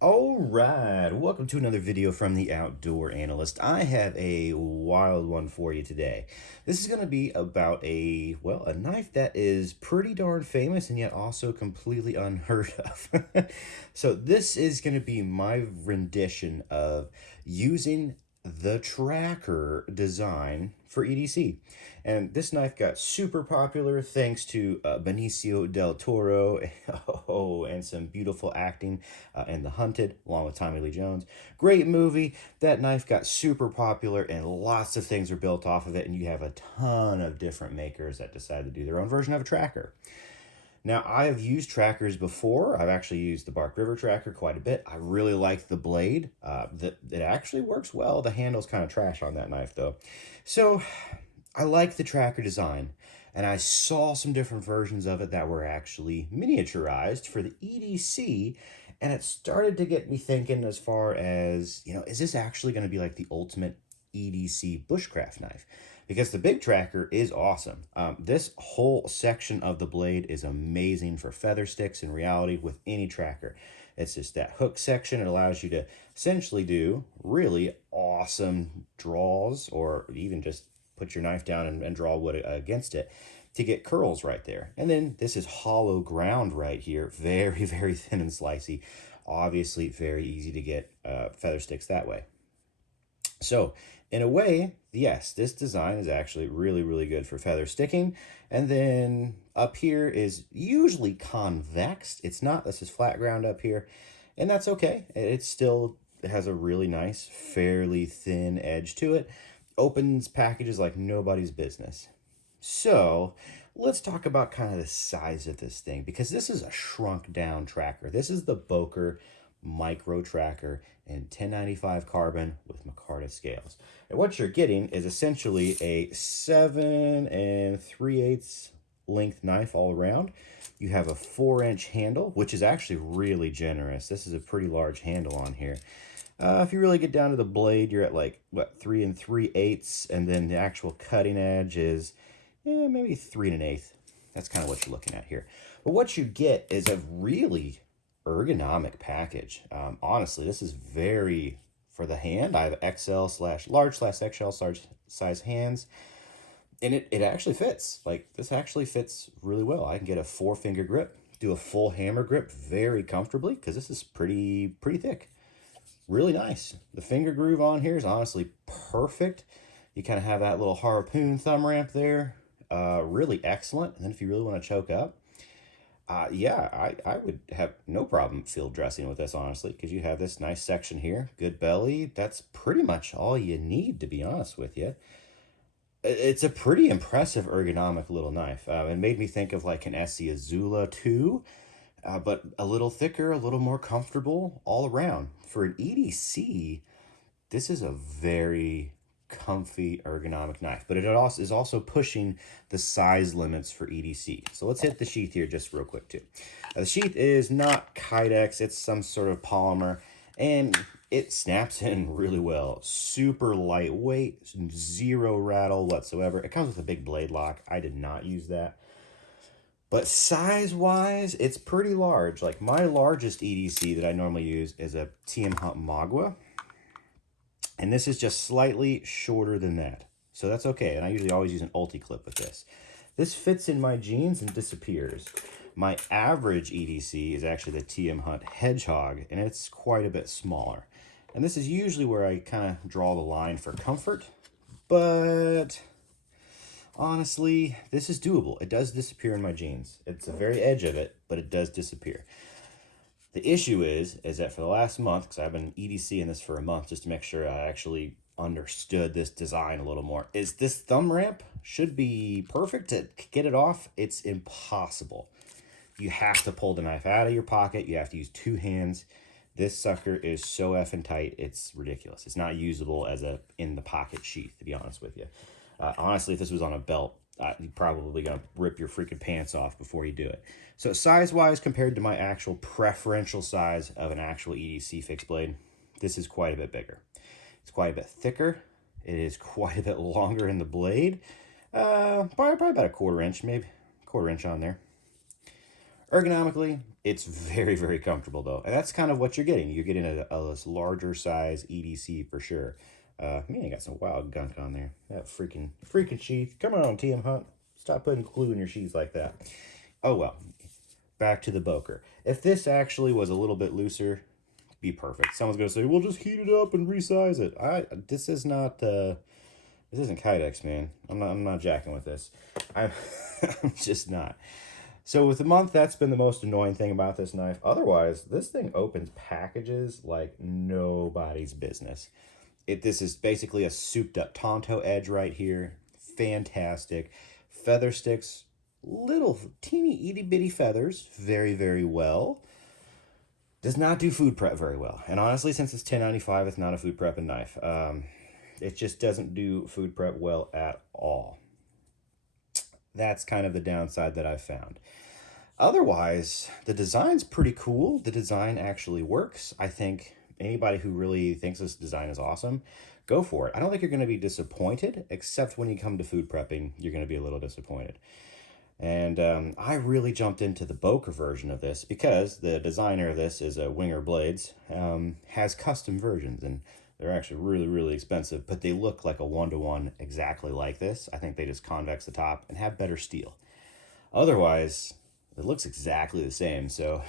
All right, welcome to another video from the Outdoor Analyst. I have a wild one for you today. This is going to be about a knife that is pretty darn famous and yet also completely unheard of. So this is going to be my rendition of using the tracker design for EDC. And this knife got super popular thanks to Benicio del Toro and some beautiful acting in The Hunted, along with Tommy Lee Jones. Great movie. That knife got super popular and lots of things are built off of it, and you have a ton of different makers that decide to do their own version of a tracker. Now, I have used trackers before. I've actually used the Bark River tracker quite a bit. I really like the blade. It actually works well. The handle's kind of trash on that knife, though. So, I like the tracker design, and I saw some different versions of it that were actually miniaturized for the EDC, and it started to get me thinking as far as, is this actually going to be like the ultimate EDC bushcraft knife? Because the big tracker is awesome. This whole section of the blade is amazing for feather sticks in reality with any tracker. It's just that hook section. It allows you to essentially do really awesome draws, or even just put your knife down and draw wood against it to get curls right there. And then this is hollow ground right here. Very, very thin and slicey. Obviously, very easy to get feather sticks that way. So in a way, yes, this design is actually really, really good for feather sticking. And then up here is usually convex. It's not, this is flat ground up here. And that's okay. It still has a really nice, fairly thin edge to it. Opens packages like nobody's business. So let's talk about kind of the size of this thing, because this is a shrunk down tracker. This is the Boker micro tracker in 1095 carbon with micarta scales. And what you're getting is essentially a 7 3/8 length knife all around. You have a 4-inch handle, which is actually really generous. This is a pretty large handle on here. If you really get down to the blade, you're at like, what, 3 3/8, and then the actual cutting edge is maybe 3 1/8. That's kind of what you're looking at here. But what you get is a really ergonomic package. Honestly, this is very for the hand. I have XL/large/XL size hands, and it actually fits. Like, this actually fits really well. I can get a 4-finger grip, do a full hammer grip very comfortably, because this is pretty thick. Really nice. The finger groove on here is honestly perfect. You kind of have that little harpoon thumb ramp there. Really excellent. And then if you really want to choke up, yeah, I would have no problem field dressing with this, honestly, because you have this nice section here, good belly. That's pretty much all you need, to be honest with you. It's a pretty impressive ergonomic little knife. It made me think of like an Essie Azula 2, but a little thicker, a little more comfortable all around. For an EDC, this is a very comfy ergonomic knife, but it also is also pushing the size limits for EDC. So let's hit the sheath here just real quick too. The sheath is not Kydex, it's some sort of polymer, and it snaps in really well. Super lightweight, zero rattle whatsoever. It comes with a big blade lock. I did not use that. But size-wise, it's pretty large. Like, my largest EDC that I normally use is a TM Hunt Magua. And this is just slightly shorter than that. So that's okay. And I usually always use an ulti clip with this. This fits in my jeans and disappears. My average EDC is actually the TM Hunt Hedgehog, and it's quite a bit smaller. And this is usually where I kind of draw the line for comfort. But honestly, this is doable. It does disappear in my jeans. It's the very edge of it, but it does disappear. The issue is that for the last month, because I've been EDC in this for a month just to make sure I actually understood this design a little more, is this thumb ramp should be perfect to get it off. It's impossible. You have to pull the knife out of your pocket. You have to use 2 hands. This sucker is so effing tight, it's ridiculous. It's not usable as a in-the-pocket sheath, to be honest with you. Honestly, if this was on a belt, you're probably going to rip your freaking pants off before you do it. So size-wise, compared to my actual preferential size of an actual EDC fixed blade, this is quite a bit bigger. It's quite a bit thicker. It is quite a bit longer in the blade. Probably about a 1/4 inch, maybe 1/4 inch on there. Ergonomically, It's very, very comfortable though. And that's kind of what you're getting. You're getting a larger size EDC for sure. Man, you got some wild gunk on there. That freaking sheath. Come on, TM Hunt. Stop putting glue in your sheaths like that. Oh well. Back to the Boker. If this actually was a little bit looser, be perfect. Someone's gonna say, "Well, just heat it up and resize it." This is not this isn't Kydex, man. I'm not jacking with this. I'm I'm just not. So with the month, that's been the most annoying thing about this knife. Otherwise, this thing opens packages like nobody's business. This is basically a souped up Tonto edge right here. Fantastic. Feather sticks, little teeny itty bitty feathers, very, very well. Does not do food prep very well. And honestly, since it's 1095, it's not a food prepping knife. It just doesn't do food prep well at all. That's kind of the downside that I've found. Otherwise, the design's pretty cool. The design actually works. I think anybody who really thinks this design is awesome, go for it. I don't think you're going to be disappointed, except when you come to food prepping, you're going to be a little disappointed. And I really jumped into the Boker version of this because the designer of this is a Winger Blades, has custom versions, and they're actually really, really expensive, but they look like a one-to-one exactly like this. I think they just convex the top and have better steel. Otherwise, it looks exactly the same. So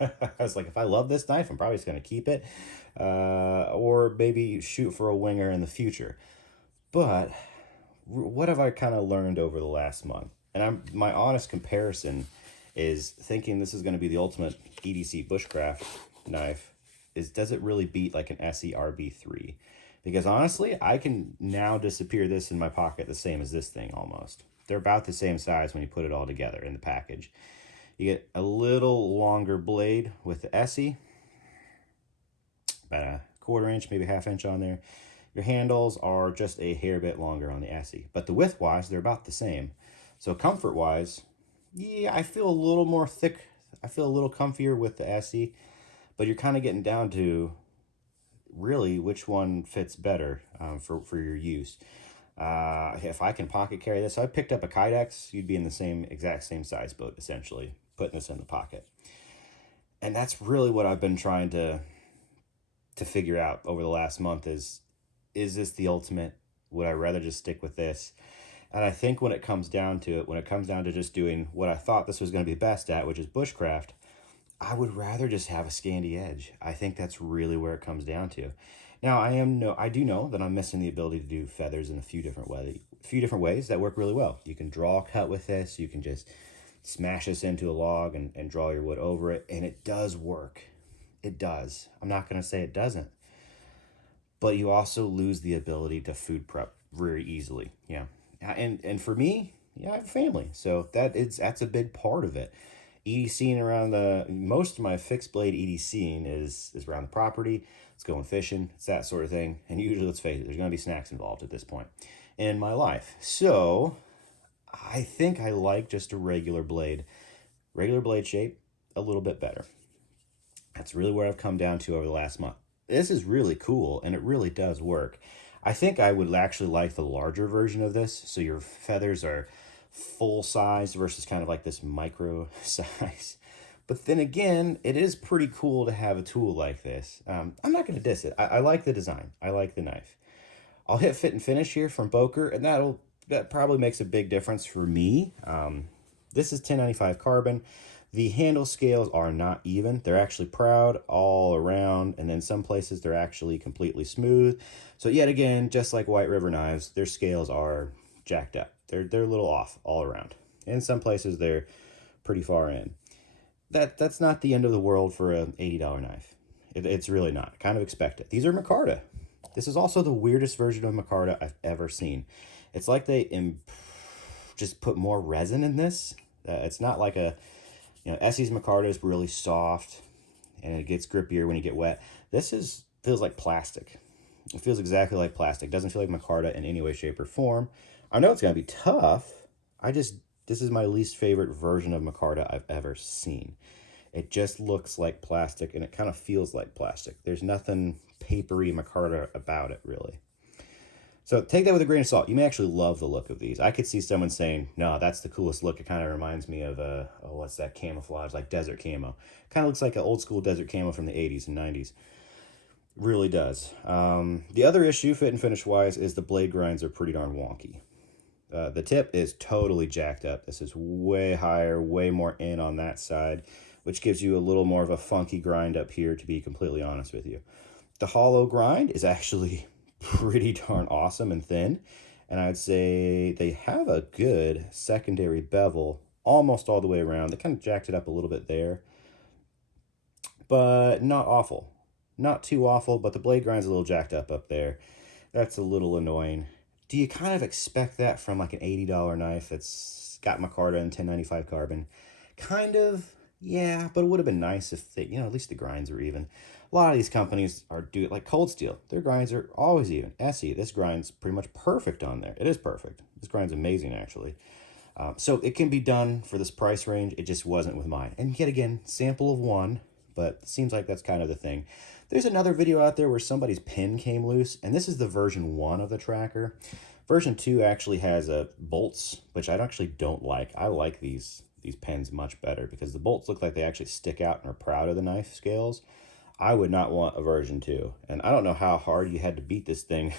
I was like, if I love this knife, I'm probably just going to keep it, or maybe shoot for a Winger in the future. But what have I kind of learned over the last month? And my honest comparison is thinking this is going to be the ultimate EDC Bushcraft knife. Does it really beat like an SE RB3? Because honestly, I can now disappear this in my pocket the same as this thing almost. They're about the same size when you put it all together in the package. You get a little longer blade with the SE, about a 1/4 inch, maybe 1/2 inch on there. Your handles are just a hair bit longer on the SE, but the width-wise, they're about the same. So comfort-wise, yeah, I feel a little more thick. I feel a little comfier with the SE, but you're kind of getting down to really which one fits better for your use. If I can pocket carry this, I picked up a Kydex, you'd be in the exact same size boat, essentially, putting this in the pocket. And that's really what I've been trying to figure out over the last month is this the ultimate? Would I rather just stick with this? And I think when it comes down to it, when it comes down to just doing what I thought this was going to be best at, which is bushcraft, I would rather just have a Scandi edge. I think that's really where it comes down to. Now, I do know that I'm missing the ability to do feathers in a few different ways that work really well. You can draw a cut with this. You can just smash this into a log and draw your wood over it, and it does work. It does. I'm not going to say it doesn't. But you also lose the ability to food prep very easily. Yeah. And for me, yeah, I have a family, so that's a big part of it. EDCing around most of my fixed blade EDCing is around the property. It's going fishing. It's that sort of thing. And usually, let's face it, there's going to be snacks involved at this point in my life. So I think I like just a regular blade shape a little bit better. That's really where I've come down to over the last month. This is really cool, and it really does work. I think I would actually like the larger version of this, so your feathers are full size versus kind of like this micro size. But then again, it is pretty cool to have a tool like this. I'm not going to diss it. I like the design. I like the knife. I'll hit fit and finish here from Boker, and that probably makes a big difference for me. This is 1095 carbon. The handle scales are not even. They're actually proud all around, and then some places they're actually completely smooth. So yet again, just like White River knives, their scales are jacked up. They're a little off all around. In some places they're pretty far in. That's not the end of the world for an $80 knife. It's really not. Kind of expect it. These are micarta. This is also the weirdest version of micarta I've ever seen. It's like they just put more resin in this. It's not like Essie's micarta is really soft and it gets grippier when you get wet. Feels like plastic. It feels exactly like plastic. Doesn't feel like micarta in any way, shape, or form. I know it's going to be tough. This is my least favorite version of micarta I've ever seen. It just looks like plastic and it kind of feels like plastic. There's nothing papery micarta about it, really. So take that with a grain of salt. You may actually love the look of these. I could see someone saying, no, that's the coolest look. It kind of reminds me of, oh, what's that camouflage, like desert camo. Kind of looks like an old school desert camo from the 80s and 90s. Really does. The other issue, fit and finish wise, is the blade grinds are pretty darn wonky. The tip is totally jacked up. This is way higher, way more in on that side, which gives you a little more of a funky grind up here, to be completely honest with you. The hollow grind is actually pretty darn awesome and thin, and I'd say they have a good secondary bevel almost all the way around. They kind of jacked it up a little bit there, but not awful. Not too awful, but the blade grind's a little jacked up there. That's a little annoying. Do you kind of expect that from like an $80 knife that's got micarta and 1095 carbon? Kind of, yeah, but it would have been nice if they, at least the grinds were even. A lot of these companies do it like Cold Steel. Their grinds are always even. SE, this grind's pretty much perfect on there. It is perfect. This grind's amazing, actually. So it can be done for this price range. It just wasn't with mine. And yet again, sample of one, but it seems like that's kind of the thing. There's another video out there where somebody's pin came loose, and this is the version 1 of the tracker. Version 2 actually has bolts, which I actually don't like. I like these pins much better because the bolts look like they actually stick out and are proud of the knife scales. I would not want a version 2, and I don't know how hard you had to beat this thing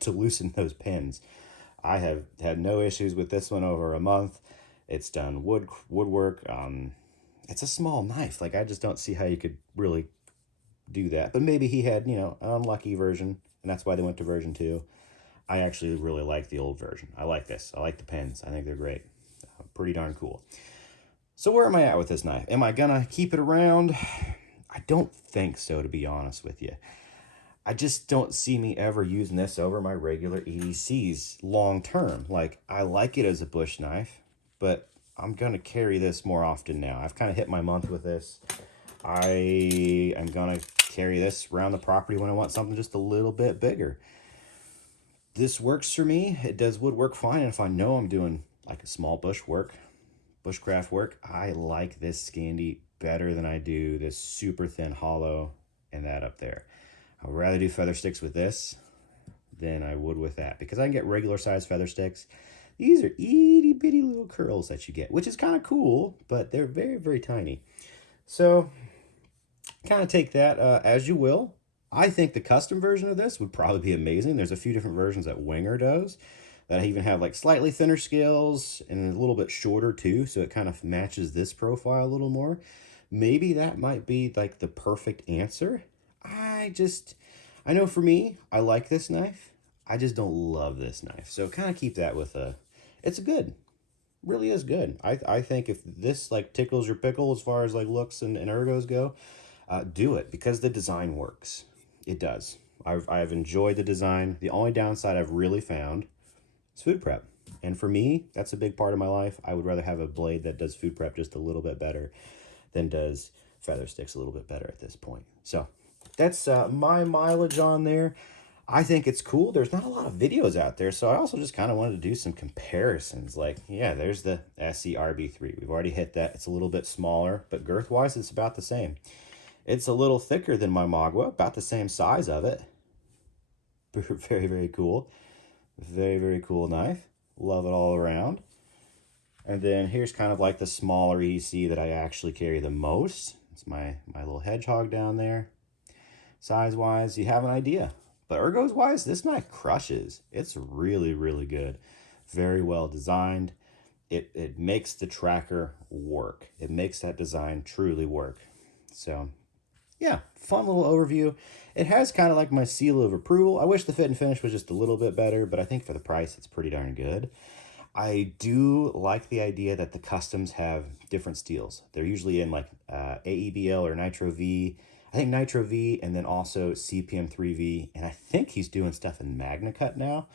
to loosen those pins. I have had no issues with this one over a month. It's done woodwork. It's a small knife. Like, I just don't see how you could really do that. But maybe he had, an unlucky version, and that's why they went to version 2. I actually really like the old version. I like this. I like the pins. I think they're great. Pretty darn cool. So where am I at with this knife? Am I gonna keep it around? I don't think so, to be honest with you. I just don't see me ever using this over my regular EDCs long term. Like, I like it as a bush knife, but I'm gonna carry this more often now. I've kind of hit my month with this. I am gonna carry this around the property when I want something just a little bit bigger. This works for me. It does woodwork fine, and if I know I'm doing like a small bushcraft work, I like this Scandi better than I do this super thin hollow and that up there. I would rather do feather sticks with this than I would with that, because I can get regular size feather sticks. These are itty bitty little curls that you get, which is kind of cool, but they're very, very tiny. So kind of take that as you will. I think the custom version of this would probably be amazing. There's a few different versions that Winger does that even have like slightly thinner scales and a little bit shorter too, so it kind of matches this profile a little more. Maybe that might be like the perfect answer. I know for me, I like this knife. I just don't love this knife. So kind of keep that with it's good. Really is good. I think if this like tickles your pickle as far as like looks and ergos go, do it, because the design works. It does. I've enjoyed the design. The only downside I've really found is food prep. And for me, that's a big part of my life. I would rather have a blade that does food prep just a little bit better than does feather sticks a little bit better at this point. So that's my mileage on there. I think it's cool. There's not a lot of videos out there, so I also just kind of wanted to do some comparisons. Like, yeah, there's the SE RB3. We've already hit that. It's a little bit smaller, but girth-wise, it's about the same. It's a little thicker than my Magua, about the same size of it. Very, very cool. Very, very cool knife. Love it all around. And then here's kind of like the smaller EDC that I actually carry the most. It's my little hedgehog down there. Size-wise, you have an idea. But ergos-wise, this knife crushes. It's really, really good. Very well designed. It makes the tracker work. It makes that design truly work. So, yeah, fun little overview. It has kind of like my seal of approval. I wish the fit and finish was just a little bit better, but I think for the price, it's pretty darn good. I do like the idea that the customs have different steels. They're usually in like AEBL or Nitro V. I think Nitro V, and then also CPM 3V, and I think he's doing stuff in Magna Cut now.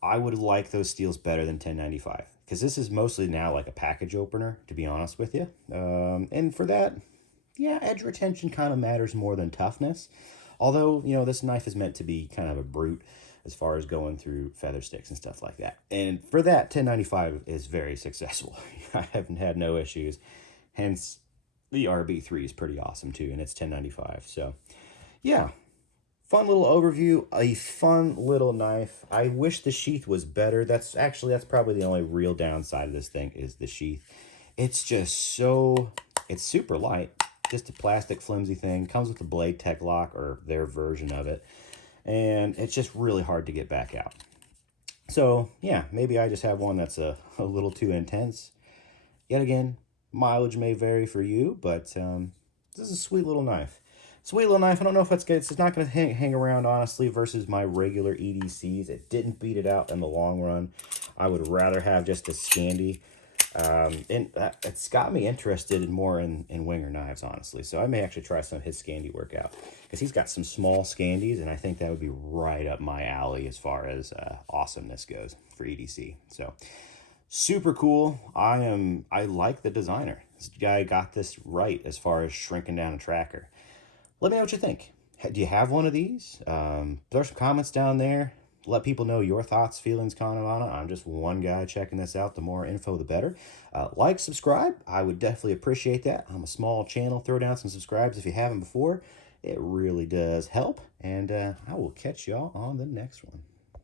I would like those steels better than 1095, because this is mostly now like a package opener, to be honest with you. And for that, yeah, edge retention kind of matters more than toughness. Although, this knife is meant to be kind of a brute as far as going through feather sticks and stuff like that. And for that, 1095 is very successful. I haven't had no issues. Hence, the RB3 is pretty awesome too, and it's 1095. So, yeah, fun little overview, a fun little knife. I wish the sheath was better. That's probably the only real downside of this thing is the sheath. It's just so, it's super light. Just a plastic flimsy thing. Comes with a blade tech lock or their version of it. And it's just really hard to get back out. So yeah, maybe I just have one that's a little too intense. Yet again, mileage may vary for you, but this is a sweet little knife. Sweet little knife. I don't know if that's good. It's not going to hang around, honestly, versus my regular EDCs. It didn't beat it out in the long run. I would rather have just a Scandi. And it's got me interested more in Winger knives, honestly. So I may actually try some of his Scandi work out. Because he's got some small Scandis, and I think that would be right up my alley as far as awesomeness goes for EDC. So super cool. I like the designer. This guy got this right as far as shrinking down a tracker. Let me know what you think. Do you have one of these? Throw some comments down there. Let people know your thoughts, feelings, kind of on it. I'm just one guy checking this out. The more info, the better. Like, subscribe. I would definitely appreciate that. I'm a small channel. Throw down some subscribes if you haven't before. It really does help. And I will catch y'all on the next one.